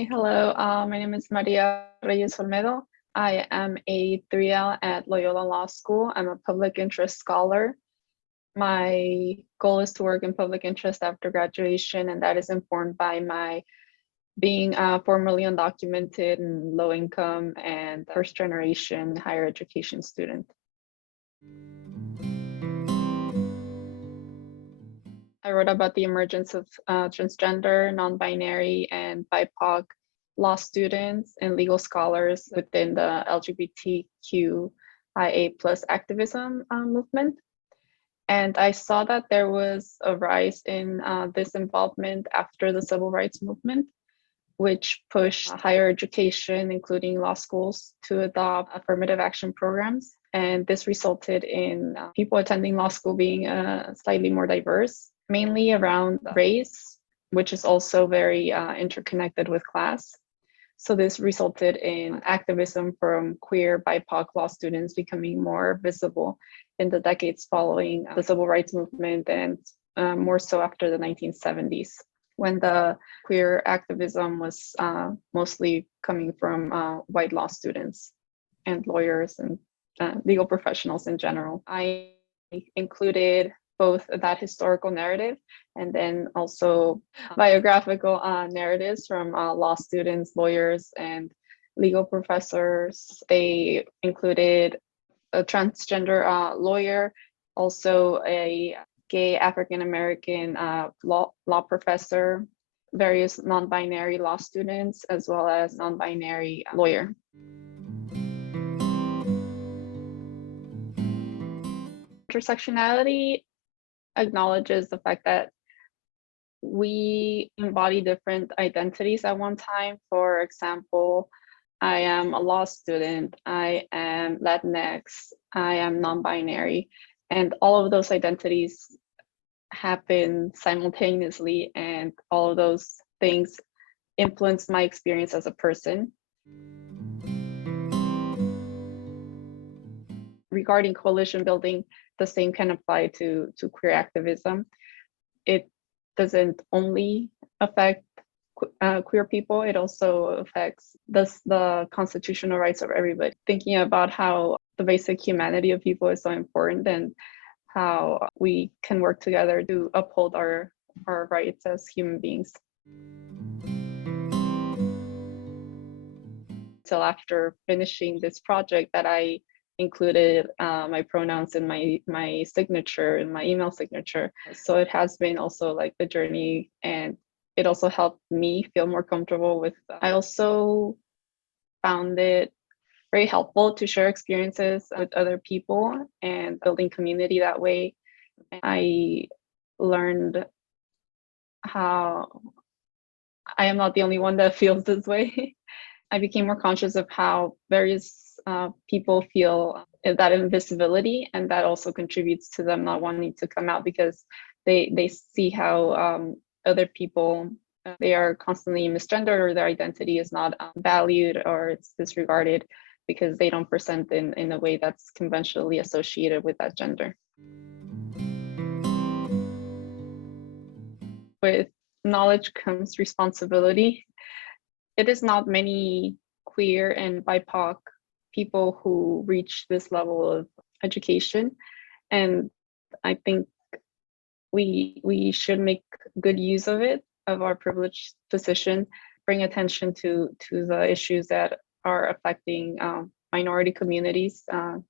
Hi, hello. My name is María Reyes Olmedo. I am a 3L at Loyola Law School. I'm a public interest scholar. My goal is to work in public interest after graduation, and that is informed by my being formerly undocumented and low income and first generation higher education student. I wrote about the emergence of transgender, non-binary, and BIPOC law students and legal scholars within the LGBTQIA plus activism movement. And I saw that there was a rise in this involvement after the civil rights movement, which pushed higher education, including law schools, to adopt affirmative action programs. And this resulted in people attending law school being slightly more diverse, mainly around race, which is also very interconnected with class. So this resulted in activism from queer BIPOC law students becoming more visible in the decades following the civil rights movement, and more so after the 1970s, when the queer activism was mostly coming from white law students and lawyers and legal professionals in general. I included both that historical narrative and then also biographical narratives from law students, lawyers, and legal professors. They included a transgender lawyer, also a gay African-American law professor, various non-binary law students, as well as non-binary lawyer. Intersectionality acknowledges the fact that we embody different identities at one time. For example, I am a law student, I am Latinx, I am non-binary, and all of those identities happen simultaneously, and all of those things influence my experience as a person. Regarding coalition building, the same can apply to queer activism. It doesn't only affect queer people, it also affects the constitutional rights of everybody. Thinking about how the basic humanity of people is so important, and how we can work together to uphold our rights as human beings. Till after finishing this project that I included my pronouns in my signature, in my email signature. So it has been also like the journey, and it also helped me feel more comfortable with. I also found it very helpful to share experiences with other people and building community that way. I learned how I am not the only one that feels this way. I became more conscious of how various people feel that invisibility, and that also contributes to them not wanting to come out, because they see how other people, they are constantly misgendered, or their identity is not valued, or it's disregarded because they don't present in a way that's conventionally associated with that gender. With knowledge comes responsibility. It is not many queer and BIPOC people who reach this level of education, and I think we should make good use of it, of our privileged position, bring attention to the issues that are affecting minority communities,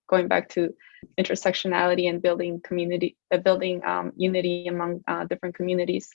going back to intersectionality and building community, building unity among different communities.